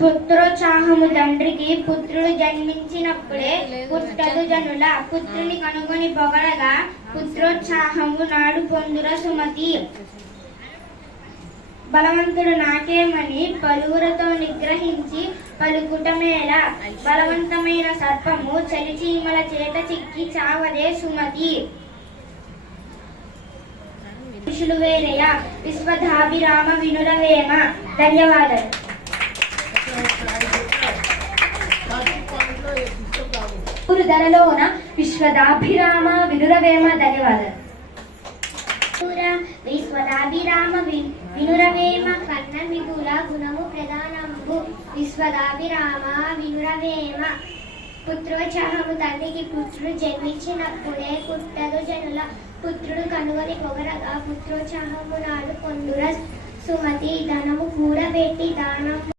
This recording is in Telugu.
పుత్రోత్సాహము తండ్రికి పుత్రుడు జన్మించినప్పుడే పుట్టదు జనుల పుత్రుని కనుగొని పొగడగా పుత్రోత్సాహము నాడు పొందుర సుమతి. బలవంతుడు నాకేమని పలువురతో నిగ్రహించి పలుకుటమేల బలవంతమైన సర్పము చలిచీమల చేత చిక్కి చావదే సుమతి. ఋషులు వేరయ విశ్వధాభిరామ వినురవేమ. ధన్యవాదాలు. ధరలోన విశ్వదాభిరామ వినురవేమ. ధన్యవాదాలు. విశ్వదాభిరామ వినురవేమ కన్న మిగుల గుణము ప్రధానంబు. విశ్వదాభిరామ వినురవేమ. పుత్రోత్సాహము తండ్రికి పుత్రుడు జన్మించినప్పుడే పుట్టదు జనుల పుత్రుడు కనుగొని పొగరగా పుత్రోత్సాహము నాడు పొందుర సుమతి. ధనము కూడబెట్టి దానం